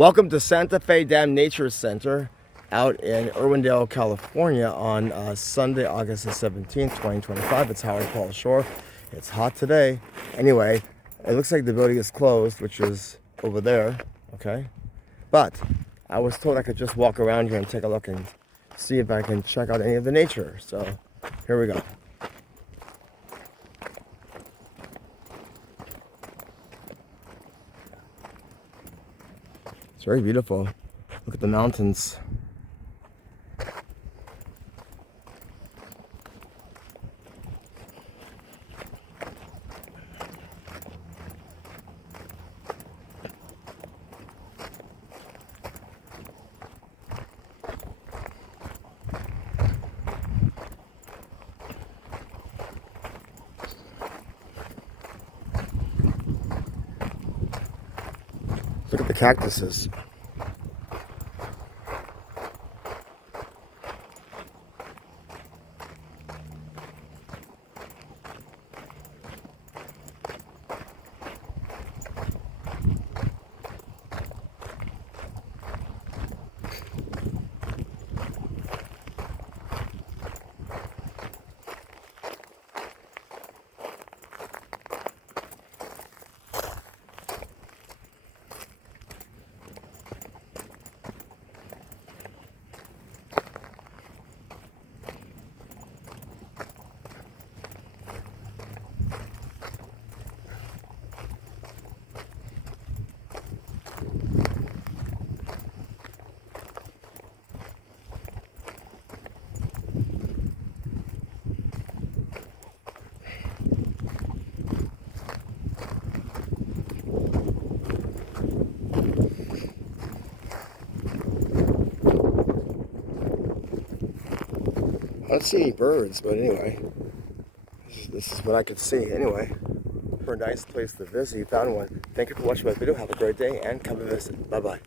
Welcome to Santa Fe Dam Nature Center out in Irwindale, California on Sunday, August the 17th, 2025. It's Howard Paul Shore. It's hot today. Anyway, it looks like the building is closed, which is over there, okay? But I was told I could just walk around here and take a look and see if I can check out any of the nature. So here we go. It's very beautiful. Look at the mountains. Look at the cactuses. I don't see any birds, but anyway, this is what I could see anyway. For a nice place to visit, you found one. Thank you for watching my video. Have a great day and come and visit. Bye-bye.